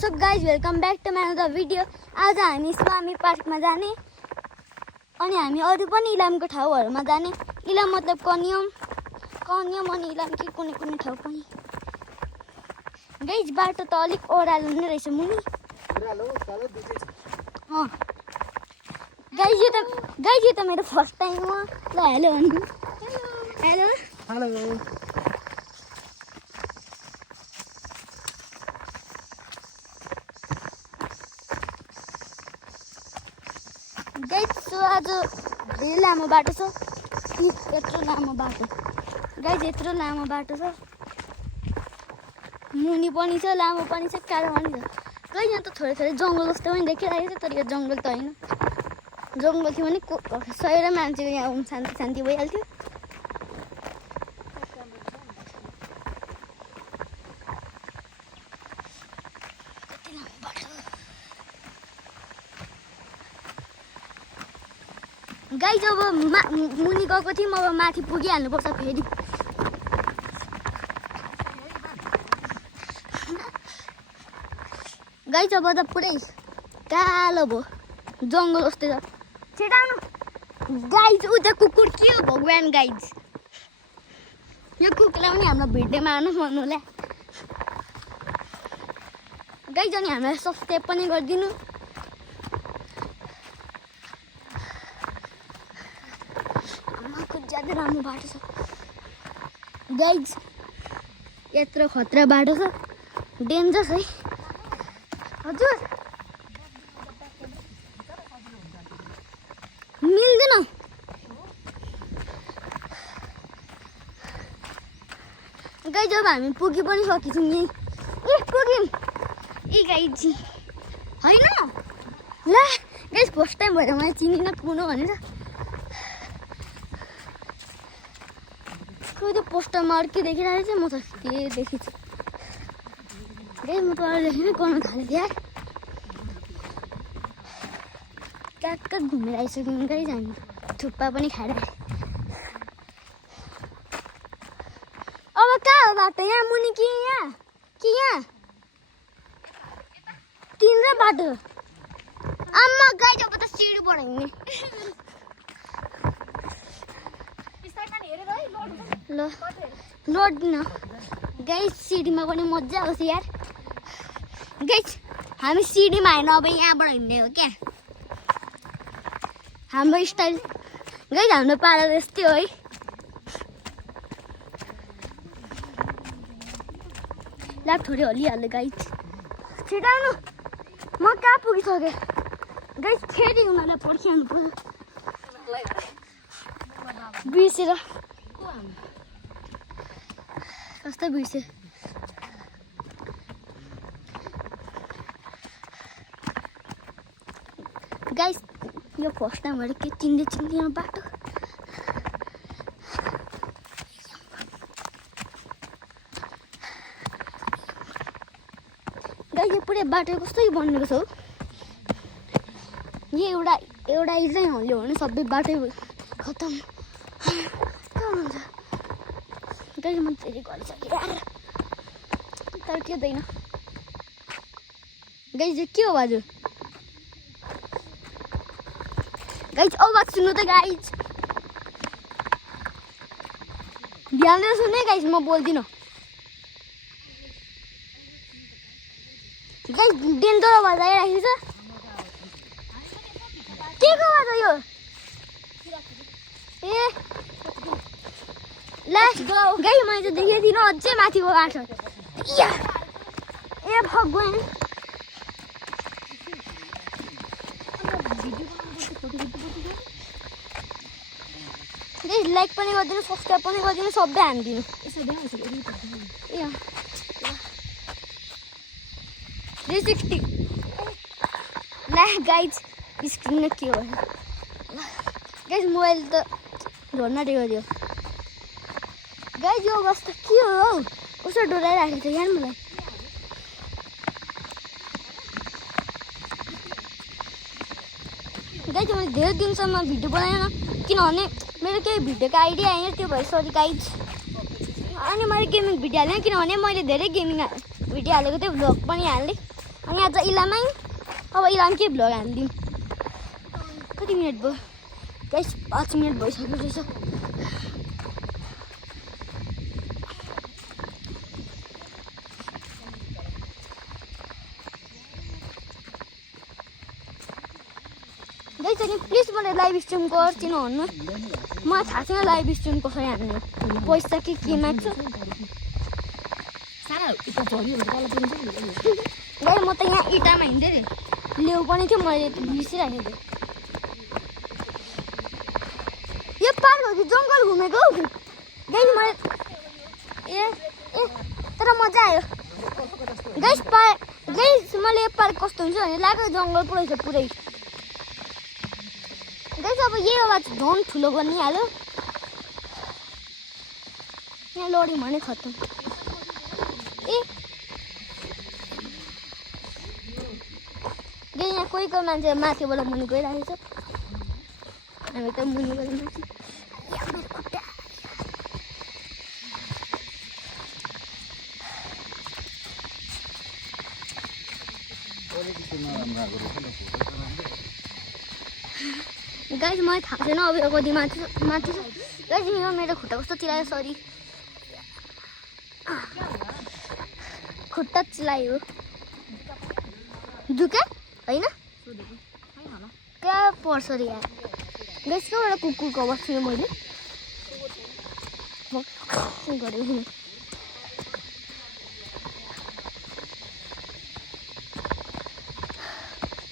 WhatsApp guys welcome back to my another video. आज हामी स्वामी पार्कमा जाने अनि हामी अरू पनि इलामको ठाउँहरूमा जाने। इलाम मतलब कन्यम अनि इलाम कि कुनै कुनै ठाउँ पनि। गाइज बाटो त अलिक ओह्रालो नै रहेछ मुनि। गाइज यो त मेरो फर्स्ट टाइम हो। ल हेलो भन्नु। Hello hello. गाइज आज धेरै लामो बाटो छ। यत्रो लामो बाटो गाइज, यत्रो लामो बाटो छ। मुनि पनि छ, लामो पनि छ, कालो पनि छ। गाइज यहाँ त थोरै थोरै जङ्गल जस्तो पनि देखिरहेको छ, तर यो जङ्गल त होइन। जङ्गल थियो भने सय मान्छेको यहाँ शान्ति शान्ति भइहाल्थ्यो। गाइज अब मुनि गएको थियौँ, अब माथि पुगिहाल्नुपर्छ फेरि। गाइज अब त पुरै कालो भयो, जङ्गल जस्तै छ। छिटाउनु गाइज, उता कुकुर के हो भगवान्। गाइज यो कुकुरलाई पनि हाम्रो भिडियोमा आउनु भन्नुला। गाइज अनि हामीलाई सब्सक्राइब पनि गरिदिनु। ज्यादा राम्रो बाटो छ गाइज, यत्रो खतरा बाटो छ, डेन्जर है हजुर। मिल्दैन गाइज, अब हामी पुगी पनि सकेछौँ यहीँ। ए पुग्यौँ ए गाइज होइन। ल गाइज फर्स्ट टाइम भएर मलाई चिनिन पुग्नु भनेर। खोइ त्यो पोस्टरमा अर्कै देखिरहेको छ, म त के देखेछु। गाइज म त अरू लेखेर गर्नु थालेँ यार। कहाँ कहाँ घुमेर आइसक्यौँ गाइज हामी। थुक्पा पनि खाएर। अब कहाँ हो बाटो, यहाँ मुनि कि यहाँ तिम्रो बाटो। आम्मा गाइज अब त सिडी बनाइने। ल लोड्न गाइज, सिडीमा पनि मजा आउँछ यार। गाइज हामी सिडीमा होइन, अब यहाँबाट हिँड्ने हो क्या हाम्रो स्टाइल। गाइज हाम्रो पारा यस्तै हो है। ल्याब थोरै हलिहाल्यो गाइज। छिटाउनु, म कहाँ पुगिसकेँ गाइज। फेरि उनीहरूलाई पर्खिहाल्नु पर्छ बिर्सेर। कस्तो बिर्से गाइस, यो फर्स्ट टाइम भएर के चिन्दैन बाटो। गाइस यो पुरै बाटो कस्तो बनिएको छ हौ। यो एउटा इजै हल्यो भने सबै बाटो खतम। गाइस म फेरि गरिसकेँ यार, तर के हुँदैन। गाइस यो के हो बाजु। गाइस आवाज सुन्नु त गाइस, ध्यान दिएर सुन्नु है गाइस, म बोल्दिनँ। गाइस डेन्जर आवाज आइरहेको छ। के को आवाज हो यो। ए लास्ट गाइस मैले त देखेको थिइनँ, अझै माथिको बाटो। ए भगवान्। गाइस लाइक पनि गरिदिनु, सब्सक्राइब पनि गरिदिनु, सबै हानिदिनु। ए 360 ला गाइज, स्क्रिन के हो गाइज। मोबाइल त झोर्न दियो गाइज। यो अवस्था के हो, कसो डोराइराखेको छ यार मलाई। गाइज मैले धेरै दिनसम्म भिडियो बनाएन, किनभने मेरो केही भिडियोको आइडिया आएन, त्यो भएर सरी गाइज। अनि मैले गेमिङ भिडियो हालेँ, किनभने मैले धेरै गेमिङ भिडियो हालेको थिएँ, भ्लग पनि हालेँ। अनि आज इलामै अब इलाम के भ्लग हालिदिउँ कति मिनट भयो गाइस 5 मिनट भइसक्यो रहेछ गाइस अनि प्लिज मलाई लाइभ स्ट्रिम गर्दिनु भन्नु म थाहा छैन लाइभ स्ट्रिम कसरी हान्ने पैसा के माग्छ गाइस म त यहाँ इटामा हिँड्दै थिएँ ल्याउ पनि थियो मैले त बिर्सिराखेको थिएँ यो पार्क हो कि जङ्गल घुमेको हौ गाइस मैले ए तर मजा आयो गाइस मैले यो पार्क कस्तो हुन्छ भने लाग्यो जङ्गल पुरै छ पुरै गाइस अब यही होला झन् ठुलो बनिहाल्यो यहाँ लड्यो भने खत्तम ए यहाँ कोही मान्छे माथिबाट मुनि गइरहेको छ हामी त मुनिबाट माथि गाइस मलाई थाहा छैन अब यो कति माथि छ गाइस यो मेरो खुट्टा कस्तो चिलायो सरी खुट्टा चिलायो दुखे होइन क्या पर्छ अरे यहाँ गाइस कहाँबाट कुकुरको आवाज सुनेँ मैले गरेँ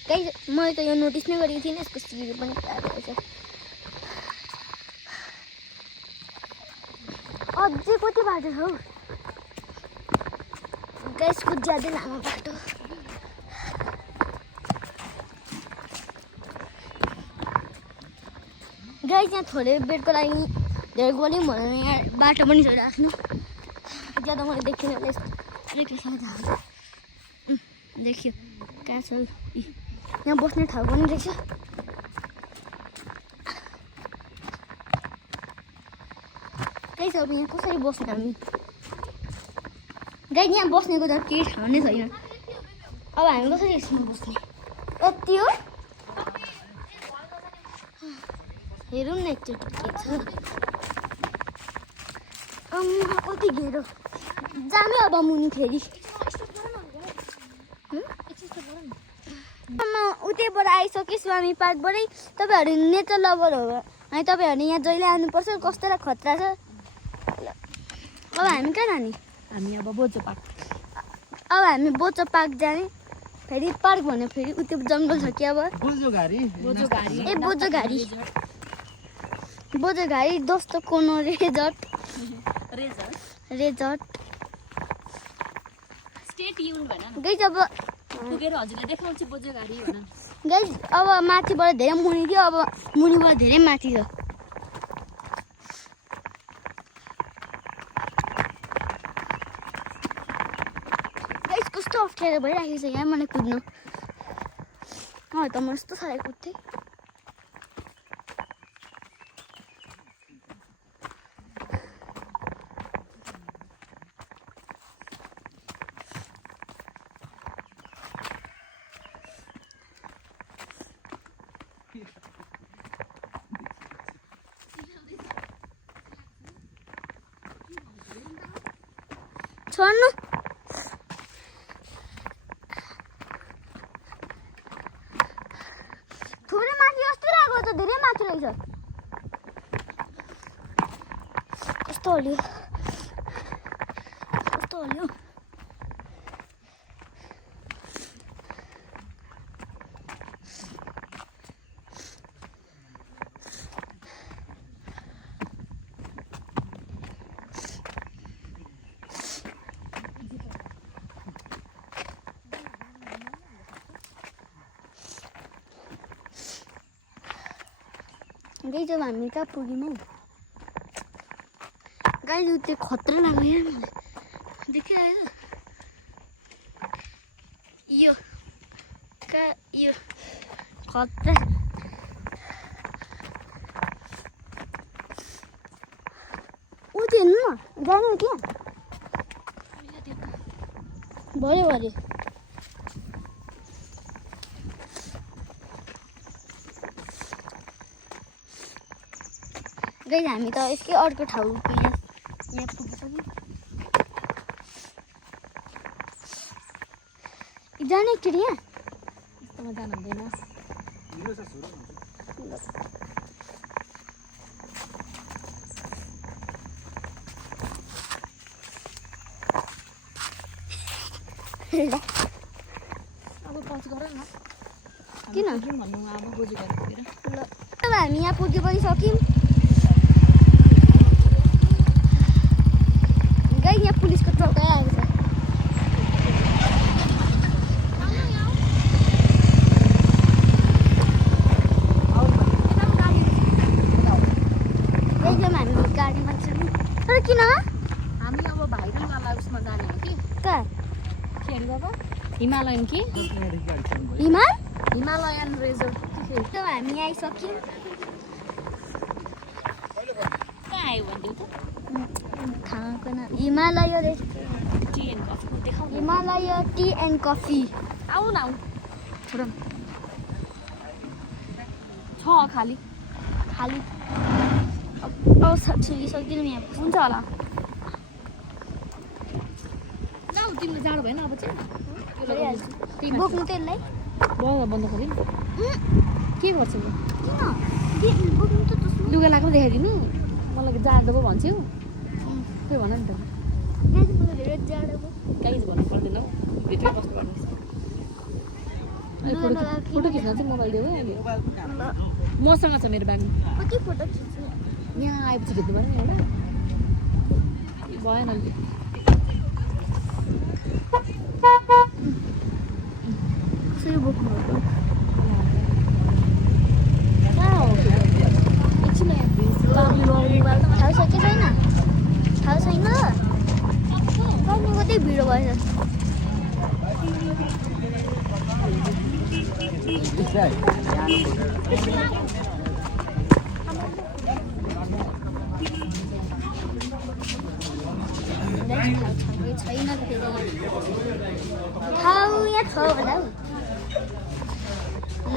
गाइस मैले त यो नोटिस नै गरेको थिइनँ यसको सिरी पनि काटेको छ अझै कति बाटो छ हौ गाइसको ज्यादै लामो बाटो गाइस यहाँ थोरै बेडको लागि धेरै गऱ्यौँ भनेर यहाँ बाटो पनि छ आफ्नो ज्यादा मैले देखिनँ अलिकति साझा देखियो कहाँ छ यहाँ बस्ने ठाउँ पनि रहेछ गाइस अब यहाँ कसरी बस्ने हामी गाइस यहाँ बस्नेको त केही ठाउँ नै छैन अब हामी कसरी यसमा बस्ने यति हो हेरौँ न एकचोटि के छ कति घेरो जानु अब मुनि फेरि उतैबाट आइसक्यो स्वामी पार्कबाटै तपाईँहरू नेचर लभर हो अनि तपाईँहरू यहाँ जहिले आउनुपर्छ कस्तो खतरा छ अब हामी कहाँ जाने हामी अब बोजो पार्क अब हामी बोजो पार्क जाने फेरि पार्क भने फेरि उतै जङ्गल छ कि अब बोजोघारी दोस्तो कोनो रेजर्ट स्टे ट्युन भन गाइस अब पुगेर हजुरले देखाउँछु बोजोघारी भन गाइस अब माथिबाट धेरै मुनि थियो अब मुनिबाट धेरै माथि छ गाइस कस्तो अप्ठ्यारो भइरहेको छ यहाँ मलाई कुद्नु त म यस्तो साह्रै कुद्थेँ छोड्नु थुप्रै माथि अस्ति रहेको त धेरै माथि रहेछ कस्तो हल्यो गाइस जब हामी कहाँ पुग्यौँ हौ गाइस त्यो खतरा लाग्यो यहाँ मलाई देखिरहेको यो खतरा ऊ त्यो हेर्नु न जाने हो त्यहाँ भयो अरे गाइज हामी त यसकै अर्को ठाउँ यहाँ पुगिसक्यौँ। जाने एकचोटि यहाँ यस्तोमा जानु हुँदैन। अब पज गर न। किन? भन्नु अब बोजू घर पुगेर। ल अब हामी यहाँ पुग्यो पनि सक्यौँ। गाइज यहाँ पुलिसको चौका आएको छ। हामी गाडीमा छौँ तर किन हामी अब भाइरलवाला उसमा जाने हो कि कहाँ के अरे बाबा हिमालयन कि हिमालयन रिजोर्ट के त हामी आइसक्यौँ। कहाँ आयो भनिदिउ त। खाएको न हिमालय टी एन्ड कफी देखाउ न। Himalaya T and coffee. आऊ न आऊ छोड न छ खाली खाली अब सक्दिनँ यहाँ हुन्छ होला। जाऊ तिमीले जाडो भएन अब चाहिँ बोक्नु त्यसलाई बन्द गऱ्यो के गर्छ किन बोक्नु त तस्तो लुगा लगाएको देखाइदिनु मलाई जाडो पो भन्छौ त्यो भन नि त। धेरै जाडो गाइज भन्नु पर्दैन हौ भित्रै कस्तो गर्नुहोस्। फोटो खिच्न चाहिँ मोबाइल देऊ है अहिले मसँग छ मेरो ब्याग कति फोटो खिच्नु यहाँ आएपछि खिच्नु पऱ्यो नि एउटा भएन नि सुरु बोक्नु कहाँ हो एकछिन थाहा छ कि छैन थाहा छैन गर्नु कतै भिड भएछ। छैन ठाउँ यहाँ छ होला हौ। ल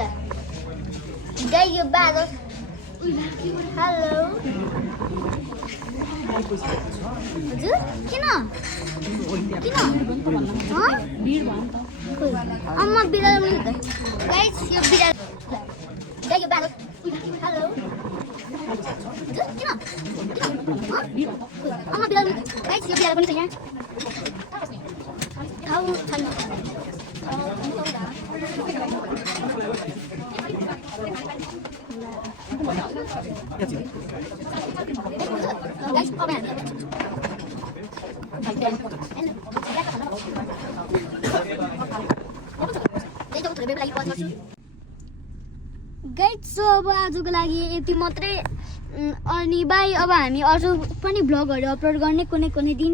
गाई यो बाघ हेलो हजुर किन भिड भयो नि त। अम्मा बिरालो पनि त गाइस यो बिरालो गाई यो बाघ हेलो हजुर किन अम्मा बिरालो पनि गाइस यो बिरालो पनि छ यहाँ ठाउँ छैन। गाइड सो अब आजको लागि यति मात्रै अनि बाई। अब हामी अरू पनि भ्लगहरू अपलोड गर्ने कुनै दिन।